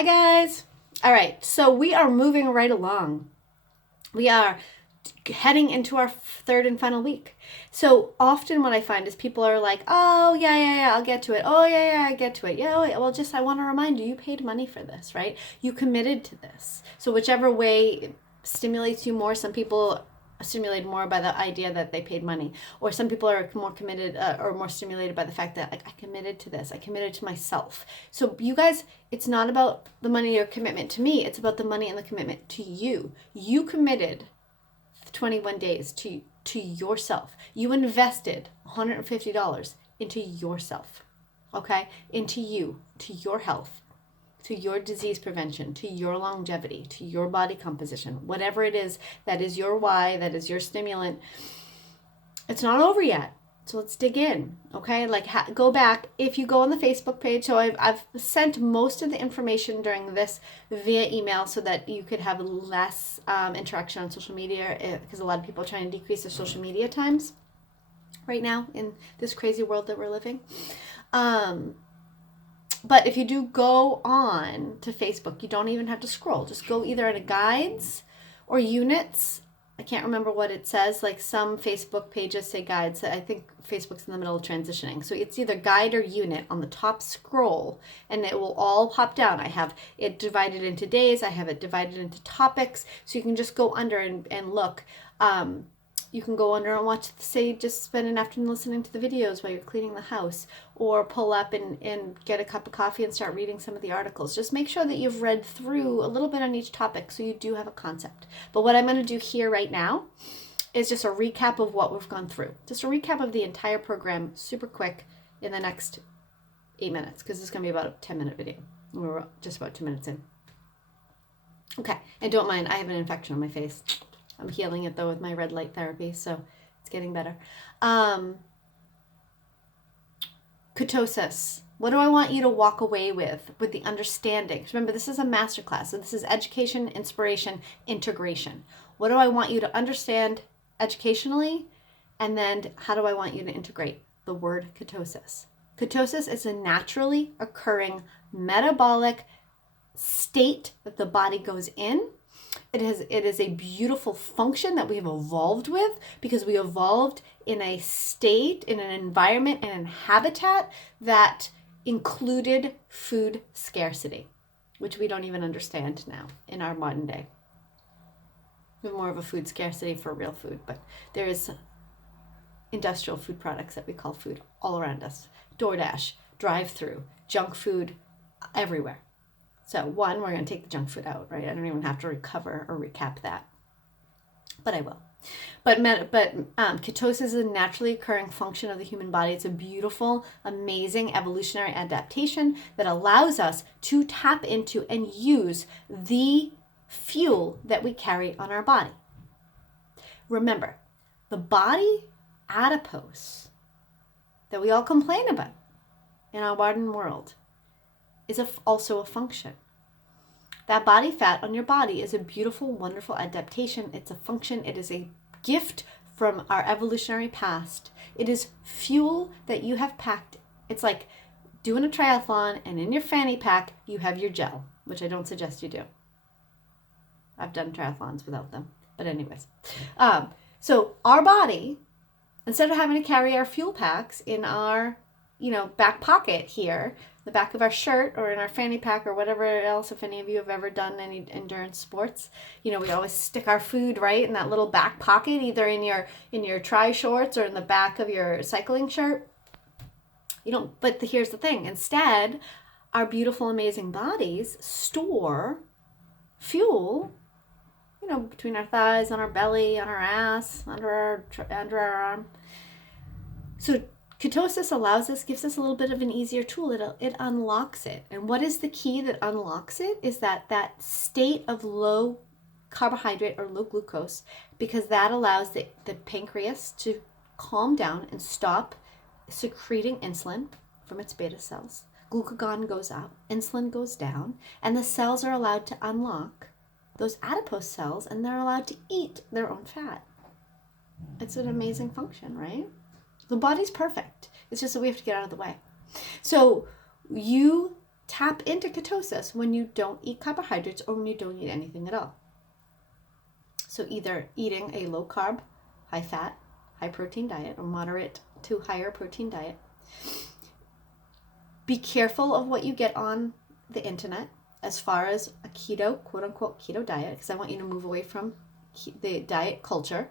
Hi guys. All right, so we are moving right along. We are heading into our third and final week. So often what I find is people are like, "Oh, yeah, I'll get to it. Oh, yeah, I get to it. Yeah, well, just I want to remind you, you paid money for this, right? You committed to this. So whichever way stimulates you more, some people stimulated more by the idea that they paid money, or some people are more committed or more stimulated by the fact that like I committed to this, I committed to myself. So you guys, it's not about the money or commitment to me, it's about the money and the commitment to you. You committed 21 days to yourself. You invested $150 into yourself, okay, into you, to your health, to your disease prevention, to your longevity, to your body composition, whatever it is that is your why, that is your stimulant. It's not over yet. So let's dig in, okay? Like go back. If you go on the Facebook page, so I've sent most of the information during this via email so that you could have less interaction on social media because a lot of people are trying to decrease their social media times right now in this crazy world that we're living. But if you do go on to Facebook, you don't even have to scroll. Just go either into guides or units. I can't remember what it says. Like some Facebook pages say guides. I think Facebook's in the middle of transitioning. So it's either guide or unit on the top scroll, and it will all pop down. I have it divided into days. I have it divided into topics. So you can just go under and look. You can go under and watch, say, just spend an afternoon listening to the videos while you're cleaning the house, or pull up and get a cup of coffee and start reading some of the articles. Just make sure that you've read through a little bit on each topic so you do have a concept. But what I'm going to do here right now is just a recap of what we've gone through. Just a recap of the entire program, super quick, in the next 8 minutes, because it's going to be about a 10-minute video. We're just about 2 minutes in. Okay, and don't mind, I have an infection on my face. I'm healing it though with my red light therapy, so it's getting better. Ketosis. What do I want you to walk away with the understanding? Remember, this is a masterclass, so this is education, inspiration, integration. What do I want you to understand educationally? And then how do I want you to integrate the word ketosis? Ketosis is a naturally occurring metabolic state that the body goes in. It is a beautiful function that we have evolved with because we evolved in a state, in an environment, and in a habitat that included food scarcity, which we don't even understand now in our modern day. We have more of a food scarcity for real food, but there is industrial food products that we call food all around us. DoorDash, drive-through, junk food everywhere. So one, we're going to take the junk food out, right? I don't even have to recover or recap that, but I will. But ketosis is a naturally occurring function of the human body. It's a beautiful, amazing evolutionary adaptation that allows us to tap into and use the fuel that we carry on our body. Remember, the body adipose that we all complain about in our modern world is also a function. That body fat on your body is a beautiful, wonderful adaptation. It's a function. It is a gift from our evolutionary past. It is fuel that you have packed. It's like doing a triathlon, and in your fanny pack, you have your gel, which I don't suggest you do. I've done triathlons without them. But anyways, so our body, instead of having to carry our fuel packs in our back pocket here, the back of our shirt, or in our fanny pack, or whatever else, if any of you have ever done any endurance sports, we always stick our food right in that little back pocket, either in your tri shorts or in the back of your cycling shirt. But here's the thing. Instead, our beautiful, amazing bodies store fuel, between our thighs, on our belly, on our ass, under our arm. So ketosis gives us a little bit of an easier tool. It unlocks it. And what is the key that unlocks it is that state of low carbohydrate or low glucose, because that allows the pancreas to calm down and stop secreting insulin from its beta cells. Glucagon goes up, insulin goes down, and the cells are allowed to unlock those adipose cells, and they're allowed to eat their own fat. It's an amazing function, right? The body's perfect. It's just that we have to get out of the way. So you tap into ketosis when you don't eat carbohydrates or when you don't eat anything at all. So either eating a low carb, high fat, high protein diet, or moderate to higher protein diet. Be careful of what you get on the internet as far as a keto, quote unquote, keto diet, because I want you to move away from the diet culture.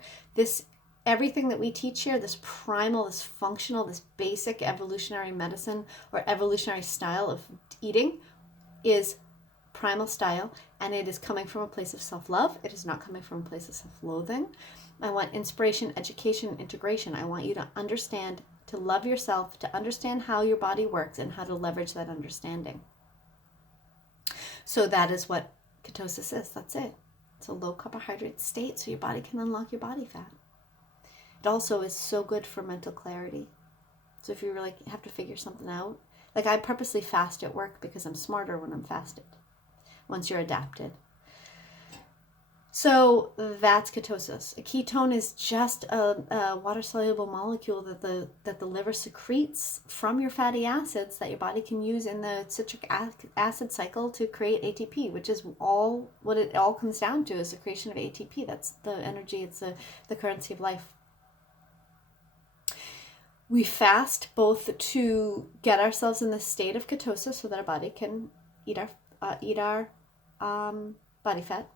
Everything that we teach here, this primal, this functional, this basic evolutionary medicine or evolutionary style of eating is primal style, and it is coming from a place of self-love. It is not coming from a place of self-loathing. I want inspiration, education, integration. I want you to understand, to love yourself, to understand how your body works and how to leverage that understanding. So that is what ketosis is. That's it. It's a low carbohydrate state so your body can unlock your body fat. It also is so good for mental clarity. So if you really have to figure something out, like I purposely fast at work because I'm smarter when I'm fasted, once you're adapted. So that's ketosis. A ketone is just a water-soluble molecule that the liver secretes from your fatty acids that your body can use in the citric acid cycle to create ATP, which is all what it all comes down to, is the creation of ATP. That's the energy. It's the currency of life. We fast both to get ourselves in the state of ketosis so that our body can eat our body fat.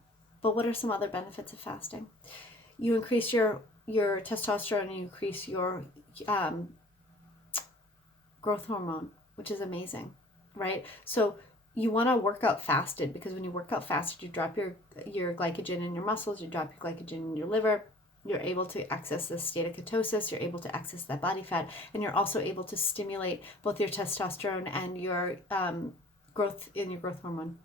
But what are some other benefits of fasting? You increase your testosterone, and you increase your growth hormone, which is amazing, right? So you want to work out fasted, because when you work out fasted, you drop your glycogen in your muscles, you drop your glycogen in your liver. You're able to access this state of ketosis, you're able to access that body fat, and you're also able to stimulate both your testosterone and your growth hormone.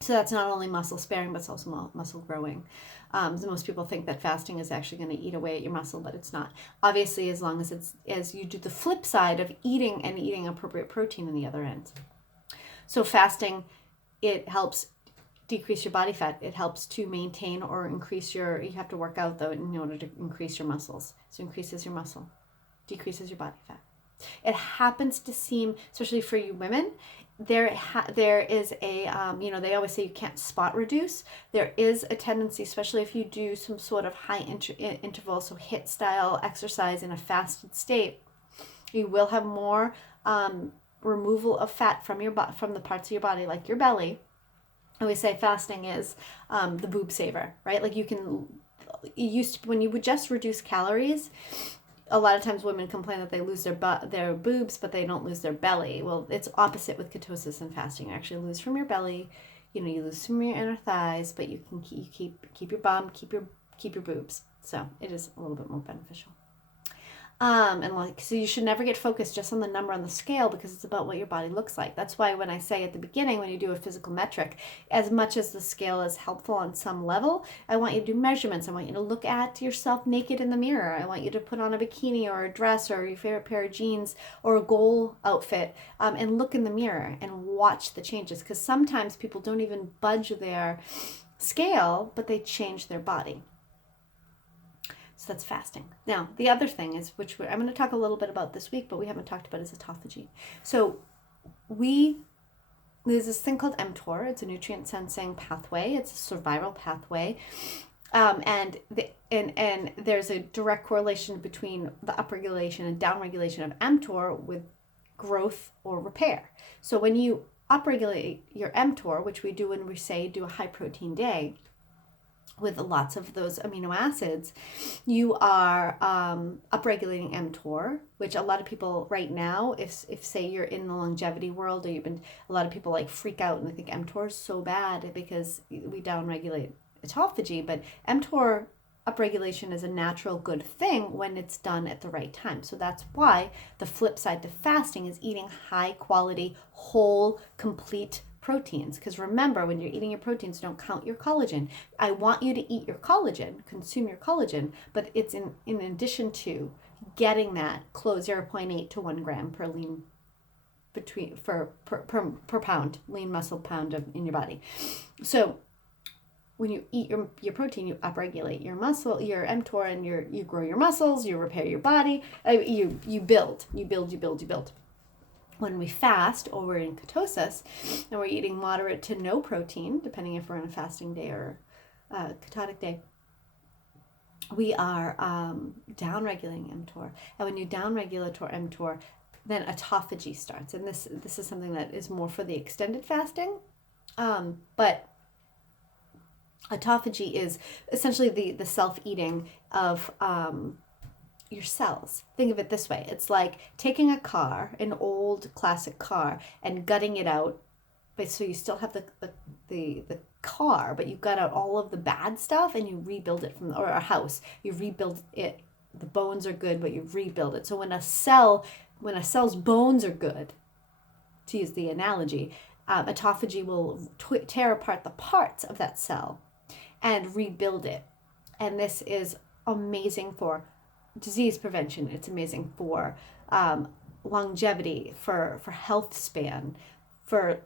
So that's not only muscle sparing, but it's also muscle growing. So most people think that fasting is actually going to eat away at your muscle, but it's not. Obviously, as long as you do the flip side of eating appropriate protein in the other end. So fasting, it helps decrease your body fat. It helps to maintain or increase you have to work out though in order to increase your muscles. So increases your muscle, decreases your body fat. It happens to seem, especially for you women, there is a, they always say you can't spot reduce. There is a tendency, especially if you do some sort of high interval, so HIIT style exercise in a fasted state, you will have more removal of fat from the parts of your body, like your belly. And we say fasting is the boob saver, right? Like when you would just reduce calories, a lot of times women complain that they lose their boobs, but they don't lose their belly. Well, it's opposite with ketosis and fasting. You actually lose from your belly, you lose from your inner thighs, but you keep your bum, keep your boobs. So it is a little bit more beneficial. So you should never get focused just on the number on the scale, because it's about what your body looks like. That's why when I say at the beginning, when you do a physical metric, as much as the scale is helpful on some level, I want you to do measurements. I want you to look at yourself naked in the mirror. I want you to put on a bikini or a dress or your favorite pair of jeans or a goal outfit, and look in the mirror and watch the changes, because sometimes people don't even budge their scale, but they change their body. So that's fasting. Now, the other thing is, which I'm going to talk a little bit about this week, but we haven't talked about, is autophagy. So there's this thing called mTOR. It's a nutrient sensing pathway. It's a survival pathway. And there's a direct correlation between the upregulation and downregulation of mTOR with growth or repair. So when you upregulate your mTOR, which we do when we say do a high protein day, with lots of those amino acids, you are upregulating mTOR, which a lot of people right now, if say you're in the longevity world, or a lot of people freak out and they think mTOR is so bad because we downregulate autophagy, but mTOR upregulation is a natural good thing when it's done at the right time. So that's why the flip side to fasting is eating high quality, whole, complete proteins. Because remember, when you're eating your proteins, don't count your collagen. I want you to eat your collagen, consume your collagen, but it's in addition to getting that close 0.8 to 1 gram per lean per pound, lean muscle pound in your body. So when you eat your protein, you upregulate your muscle, your mTOR, and you grow your muscles, you repair your body, you build. When we fast or we're in ketosis and we're eating moderate to no protein, depending if we're on a fasting day or ketotic day, we are down-regulating mTOR. And when you down-regulate mTOR, then autophagy starts. And this is something that is more for the extended fasting. But autophagy is essentially the self-eating of your cells. Think of it this way. It's like taking a car, an old classic car, and gutting it out. But so you still have the car, but you gut out all of the bad stuff and you rebuild it or a house. You rebuild it. The bones are good, but you rebuild it. So when a cell's bones are good, to use the analogy, autophagy will tear apart the parts of that cell and rebuild it. And this is amazing for disease prevention. It's amazing for longevity, for health span, for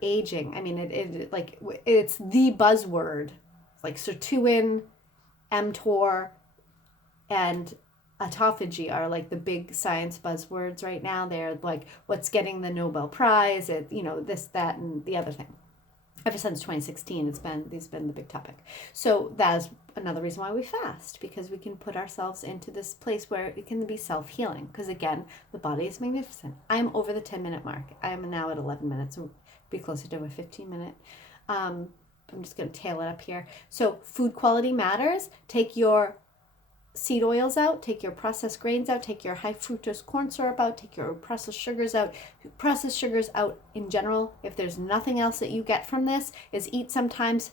aging. I mean, it's the buzzword. Like sirtuin, mTOR, and autophagy are like the big science buzzwords right now. They're like what's getting the Nobel Prize. This, that, and the other thing. Ever since 2016, these been the big topic. So that's another reason why we fast, because we can put ourselves into this place where it can be self-healing. Because again, the body is magnificent. I'm over the 10-minute mark. I am now at 11 minutes. So be closer to a 15-minute. I'm just going to tail it up here. So food quality matters. Take your seed oils out, take your processed grains out, take your high fructose corn syrup out, take your processed sugars out. Processed sugars out in general. If there's nothing else that you get from this, is eat sometimes,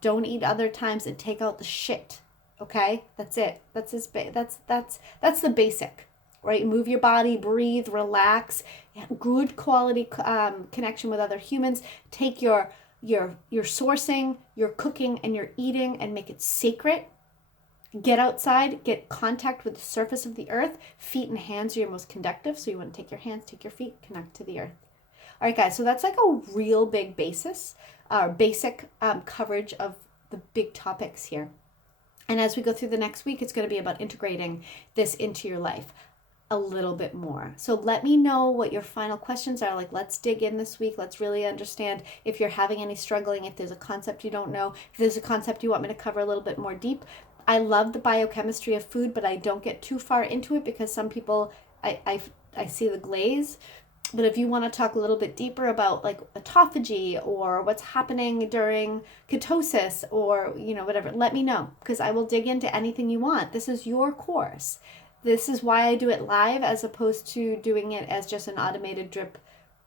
don't eat other times, and take out the shit. Okay? That's it. That's the basic, right? Move your body, breathe, relax, good quality connection with other humans. Take your sourcing, your cooking, and your eating and make it sacred. Get outside, get contact with the surface of the earth. Feet and hands are your most conductive, so you want to take your hands, take your feet, connect to the earth. All right, guys, so that's like a real big basic coverage of the big topics here. And as we go through the next week, it's going to be about integrating this into your life a little bit more. So let me know what your final questions are. Like, let's dig in this week. Let's really understand if you're having any struggling, if there's a concept you don't know, if there's a concept you want me to cover a little bit more deep. I love the biochemistry of food, but I don't get too far into it because some people, I see the glaze. But if you want to talk a little bit deeper about like autophagy or what's happening during ketosis or, whatever, let me know, because I will dig into anything you want. This is your course. This is why I do it live as opposed to doing it as just an automated drip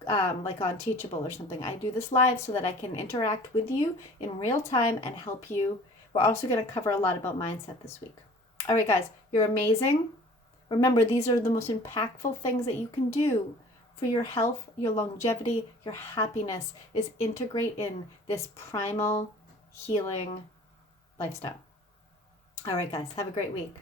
like on Teachable or something. I do this live so that I can interact with you in real time and help you. We're also going to cover a lot about mindset this week. All right, guys, you're amazing. Remember, these are the most impactful things that you can do for your health, your longevity, your happiness, is integrate in this primal healing lifestyle. All right, guys, have a great week.